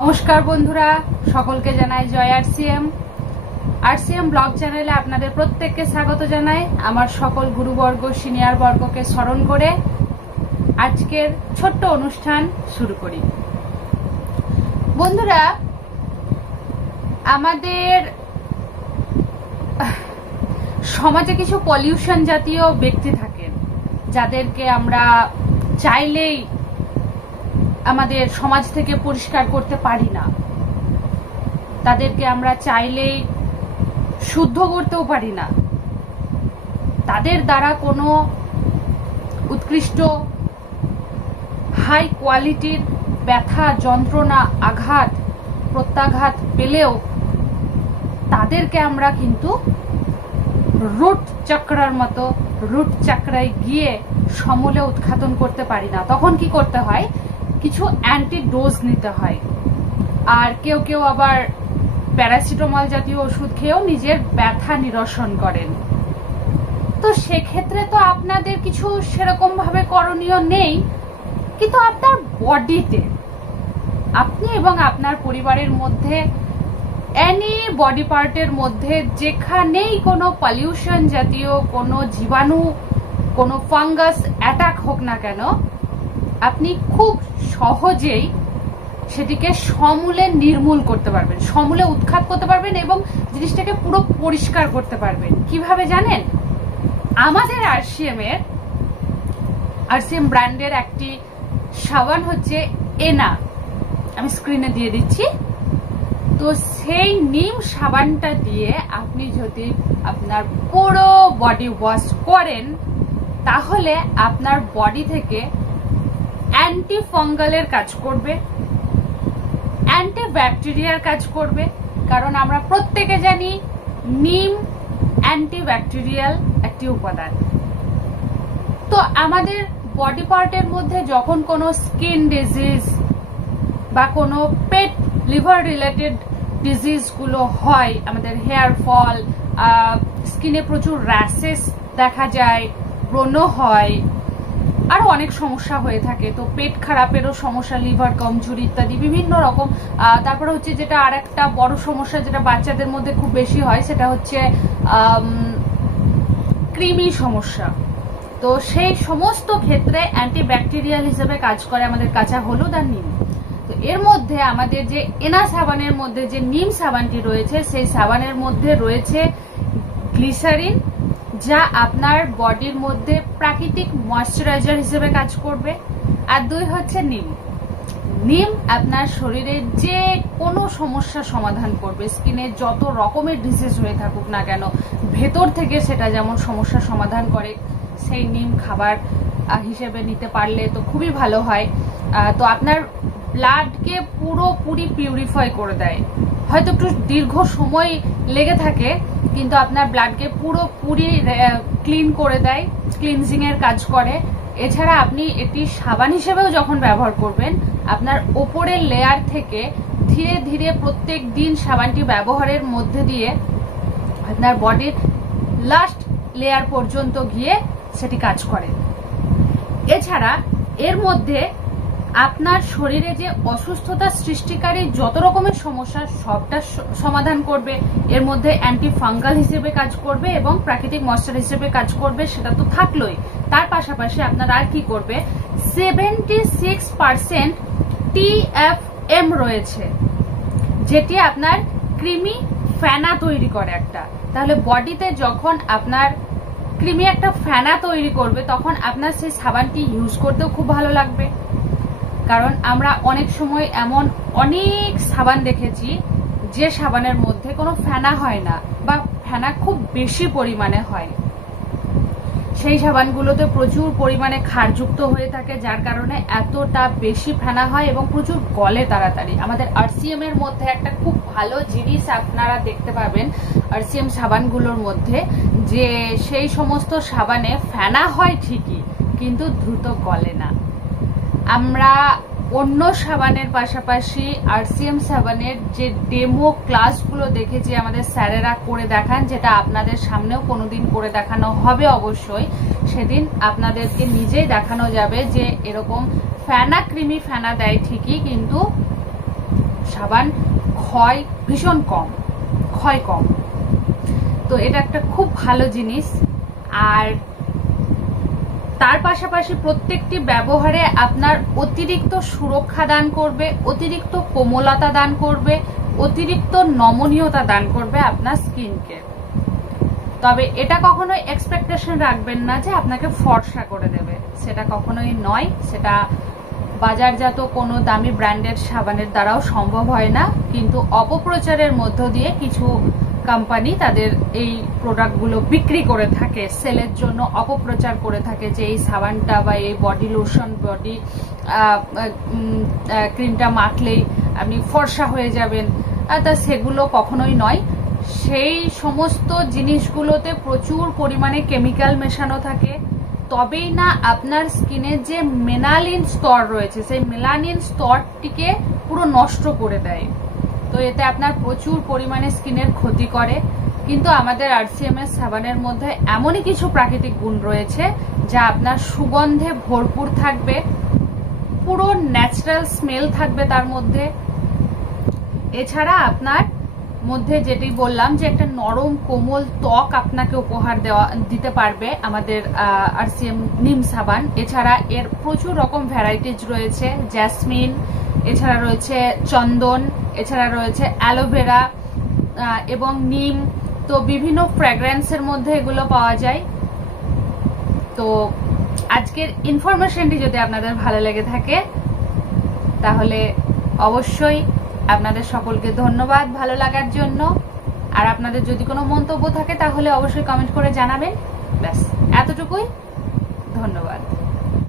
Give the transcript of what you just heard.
নমস্কার বন্ধুরা, সকলকে জানাই জয় আরসিএম ব্লগ চ্যানেলে আপনাদের প্রত্যেককে স্বাগত জানাই। আমার সকল গুরুবর্গ সিনিয়র বর্গকে স্মরণ করে আজকের ছোট্ট অনুষ্ঠান শুরু করি। বন্ধুরা, আমাদের সমাজে কিছু পলিউশন জাতীয় ব্যক্তি থাকেন, যাদেরকে আমরা চাইলেই আমাদের সমাজ থেকে পরিষ্কার করতে পারি না। তাদেরকে আমরা চাইলেই শুদ্ধ করতেও পারি না। তাদের দ্বারা কোনো উৎকৃষ্ট হাই কোয়ালিটির ব্যথা, যন্ত্রণা, আঘাত, প্রত্যাঘাত পেলেও তাদেরকে আমরা কিন্তু রুট চক্রার মতো রুট চক্রায় গিয়ে সমূলে উৎখাতন করতে পারি না। তখন কি করতে হয়? কিছু অ্যান্টিডোজ নিতে হয়। আর কেউ কেউ আবার প্যারাসিটামল জাতীয় ওষুধ খেয়েও নিজের ব্যথা নিরসন করেন। তো সেক্ষেত্রে তো আপনাদের কিছু সেরকম ভাবে করণীয় নেই, কিন্তু আপনার বডিতে, আপনি এবং আপনার পরিবারের মধ্যে এনি বডি পার্টের মধ্যে যেখানেই কোনো পলিউশন জাতীয় কোনো জীবাণু, কোনো ফাঙ্গাস অ্যাটাক হোক না কেন, আপনি খুব সহজেই সেটিকে সমূলে নির্মূল করতে পারবেন, সমূলে উৎখাত করতে পারবেন এবং জিনিসটাকে পুরো পরিষ্কার করতে পারবেন। কিভাবে জানেন? আমাদের আরসিএম ব্র্যান্ডের একটি সাবান হচ্ছে এনা, আমি স্ক্রিনে দিয়ে দিচ্ছি। তো সেই নিম সাবানটা দিয়ে আপনি যদি আপনার পুরো বডি ওয়াশ করেন, তাহলে আপনার বডি থেকে অ্যান্টি ফাঙ্গালের কাজ করবে, অ্যান্টি ব্যাকটেরিয়ার কাজ করবে। কারণ আমরা প্রত্যেকে জানি নিম অ্যান্টি ব্যাকটেরিয়াল একটি উপাদান। তো আমাদের বডি পার্টের মধ্যে যখন কোনো স্কিন ডিজিজ বা কোনো পেট লিভার রিলেটেড ডিজিজ গুলো হয়, আমাদের হেয়ার ফল, স্কিনে প্রচুর র্যাশেস দেখা যায়, ব্রণ হয়, আরো অনেক সমস্যা হয়ে থাকে। তো পেট খারাপেরও সমস্যা, লিভার কমজোরি ইত্যাদি বিভিন্ন রকম। তারপরে হচ্ছে যেটা আর একটা বড় সমস্যা, যেটা বাচ্চাদের মধ্যে খুব বেশি হয়, সেটা হচ্ছে কৃমি সমস্যা। তো সেই সমস্ত ক্ষেত্রে অ্যান্টিব্যাকটেরিয়াল হিসেবে কাজ করে আমাদের কাঁচা হলুদ আর নিম। তো এর মধ্যে আমাদের যে এনা সাবানের মধ্যে যে নিম সাবানটি রয়েছে, সেই সাবানের মধ্যে রয়েছে গ্লিসারিন, যা আপনার বডির মধ্যে প্রাকৃতিক ময়শ্চারাইজার হিসেবে কাজ করবে। আর দুই হচ্ছে নিম। নিম আপনার শরীরে যে কোনো সমস্যা সমাধান করবে। স্কিনে যত রকমের ডিজিজ হয়ে থাকুক না কেন, ভেতর থেকে সেটা যেমন সমস্যা সমাধান করে, সেই নিম খাবার হিসেবে নিতে পারলে তো খুবই ভালো হয়। তো আপনার ব্লাডকে পুরোপুরি পিউরিফাই করে দেয়। হয়তো একটু দীর্ঘ সময় লেগে থাকে, কিন্তু আপনার ব্লাডকে পুরোপুরি ক্লিন করে দেয়, ক্লিনজিং এর কাজ করে। এছাড়া আপনি এটি সাবান হিসেবেও যখন ব্যবহার করবেন, আপনার ওপরের লেয়ার থেকে ধীরে ধীরে প্রত্যেক দিন সাবানটি ব্যবহারের মধ্যে দিয়ে আপনার বডির লাস্ট লেয়ার পর্যন্ত গিয়ে সেটি কাজ করে। এছাড়া এর মধ্যে আপনার শরীরে যে অসুস্থতা সৃষ্টিকারী যত রকমের সমস্যা, সবটা সমাধান করবে। এর মধ্যে অ্যান্টি ফাঙ্গাল হিসেবে কাজ করবে এবং প্রাকৃতিক ময়েশ্চার হিসেবে কাজ করবে, সেটা তো থাকলোই। তার পাশাপাশি আপনার আর কি করবে? 76% TFM রয়েছে, যেটি আপনার কৃমি ফেনা তৈরি করে একটা। তাহলে বডিতে যখন আপনার কৃমি একটা ফেনা তৈরি করবে, তখন আপনার সেই সাবানটি ইউজ করতেও খুব ভালো লাগবে। কারণ আমরা অনেক সময় এমন অনেক সাবান দেখেছি যে সাবানের মধ্যে কোনো ফেনা হয় না, বা ফেনা খুব বেশি পরিমাণে হয়। সেই সাবানগুলোতে প্রচুর পরিমাণে ক্ষারযুক্ত হয়ে থাকে, যার কারণে এতটা বেশি ফেনা হয় এবং প্রচুর গলে তাড়াতাড়ি। আমাদের আরসিএম এর মধ্যে একটা খুব ভালো জিনিস আপনারা দেখতে পাবেন আরসিএম সাবানগুলোর মধ্যে, যে সেই সমস্ত সাবানে ফেনা হয় ঠিকই, কিন্তু দ্রুত গলে না। আমরা অন্য সাবানের পাশাপাশি আরসিএম সাবানের যে ডেমো ক্লাসগুলো দেখেছি আমাদের স্যারেরা করে দেখান, যেটা আপনাদের সামনেও কোনোদিন করে দেখানো হবে অবশ্যই। সেদিন আপনাদেরকে নিজেই দেখানো যাবে যে এরকম ফেনা, কৃমি ফেনা দেয় ঠিকই, কিন্তু সাবান ক্ষয় ভীষণ কম, ক্ষয় কম। তো এটা একটা খুব ভালো জিনিস। আর তার পাশাপাশি প্রত্যেকটি ব্যবহারে আপনার অতিরিক্ত সুরক্ষা দান করবে, অতিরিক্ত কোমলতা দান করবে, অতিরিক্ত নমনীয়তা দান করবে আপনার স্কিনকে। তবে এটা কখনোই এক্সপেকটেশন রাখবেন না যে আপনাকে ফর্সা করে দেবে, সেটা কখনোই নয়। সেটা বাজারজাত কোনো দামি ব্র্যান্ডেড সাবানের দ্বারাও সম্ভব হয় না। কিন্তু অপপ্রচারের মধ্য দিয়ে কিছু কোম্পানি তাদের এই প্রোডাক্টগুলো বিক্রি করে থাকে, সেলের জন্য অপপ্রচার করে থাকে যে এই সাবানটা বা এই বডি লোশন, বডি ক্রিমটা মাখলেই আপনি ফর্সা হয়ে যাবেন। তা সেগুলো কখনোই নয়। সেই সমস্ত জিনিসগুলোতে প্রচুর পরিমাণে কেমিক্যাল মেশানো থাকে, তবেই না আপনার স্কিনের যে মেলানিন স্তর রয়েছে সেই মেলানিন স্তরটিকে পুরো নষ্ট করে দেয়। তো এতে আপনার প্রচুর পরিমাণে স্কিনের ক্ষতি করে। কিন্তু আমাদের RCMS সাবানের মধ্যে এমনই কিছু প্রাকৃতিক গুণ রয়েছে যা আপনার সুগন্ধে ভরপুর থাকবে, পুরো ন্যাচারাল স্মেল থাকবে তার মধ্যে। এছাড়া আপনার মধ্যে যেটি বললাম যে একটা নরম কোমল ত্বক আপনাকে উপহার দিতে পারবে আমাদের RCM নিম সাবান। এছাড়া এর প্রচুর রকম ভ্যারাইটিজ রয়েছে, জ্যাসমিন, এছাড়া রয়েছে চন্দন, এছাড়া রয়েছে অ্যালোভেরা এবং নিম। তো বিভিন্ন ফ্র্যাগ্রেন্সের মধ্যে এগুলো পাওয়া যায়। তো আজকের ইনফরমেশনটি যদি আপনাদের ভালো লেগে থাকে তাহলে অবশ্যই আপনাদের সকলকে ধন্যবাদ ভালো লাগার জন্য। আর আপনাদের যদি কোনো মন্তব্য থাকে তাহলে অবশ্যই কমেন্ট করে জানাবেন। ব্যাস এতটুকুই, ধন্যবাদ।